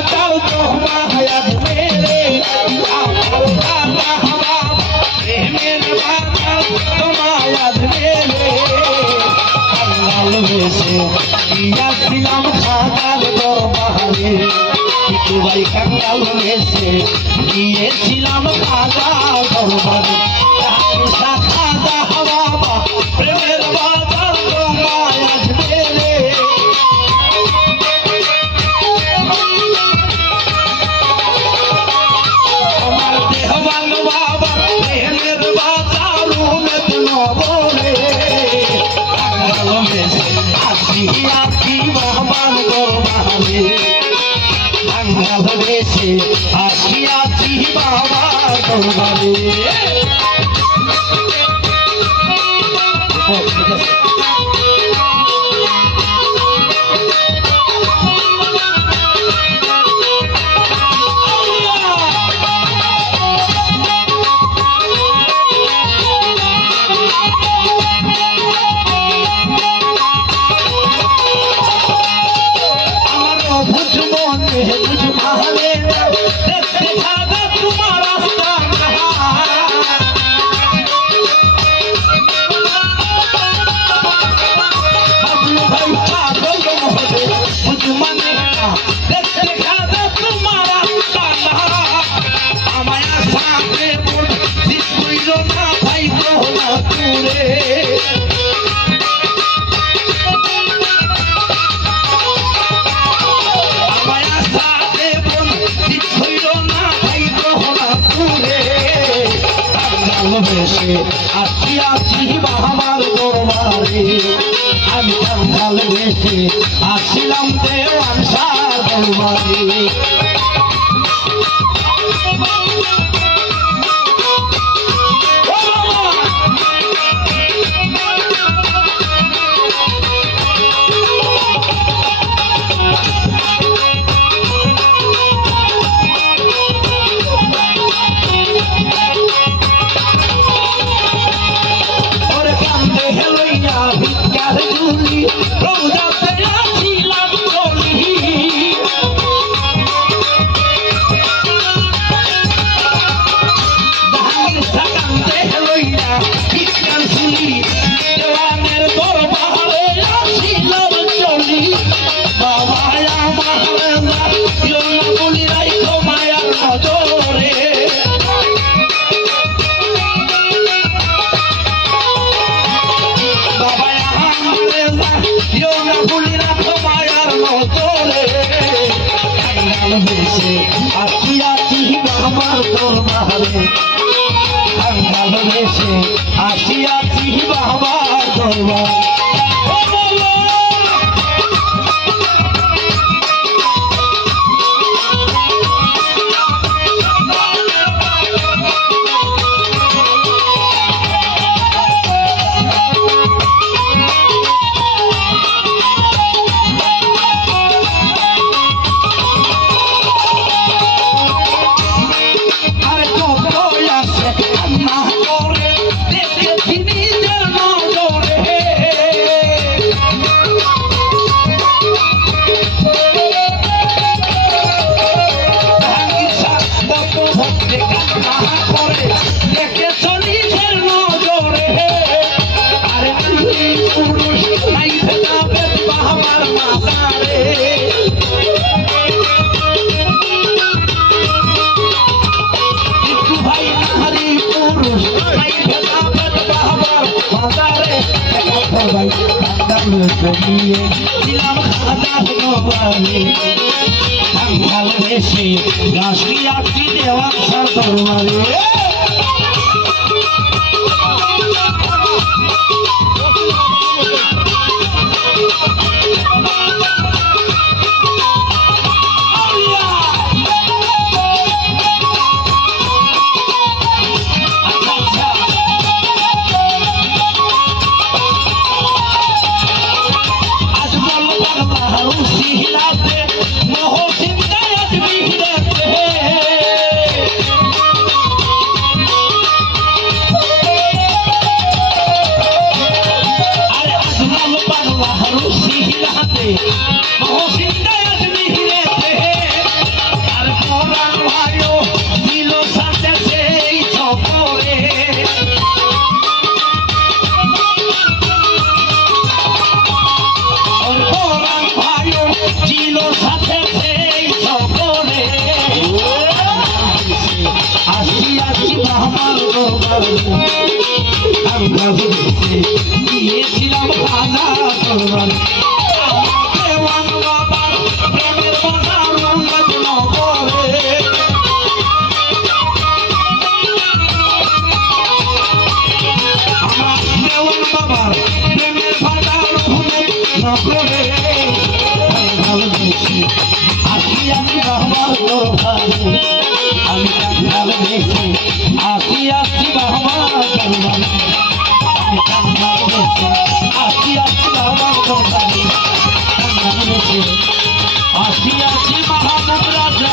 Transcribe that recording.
বাজাও তোমায় মেরে আমার দাদা হওয়া প্রেমের বাজাও তোমায় মেরে কাঙ্গাল বেশে গিয়াছিলাম খাজার দরবারে ভাই কাঙ্গাল বেশে গিয়েছিলাম খাজার দরবারে খাজা হওয়া প্রেমের বাজাও তোমায় মেরে আসিয়াছি বাবা দরবারে আসিয়াছি বাবার দরবারে আমি কাঙ্গাল বেশে আসিলাম দেওয়ান শাহ দরবারে আসিয়াছি বাবার দরবারে কাঙ্গাল বেশে আসিয়াছি বাবার দরবারে ভালোবেসে গাছটি দেওয়া দরবারে দরবারে আমি কাঙ্গাল বেশে আসিয়াছি বাবার দরবারে আমি কাঙ্গাল বেশে আসিয়াছি বাবার দরবারে কাঙ্গাল বেশে আসিয়াছি মাহবুব রাজা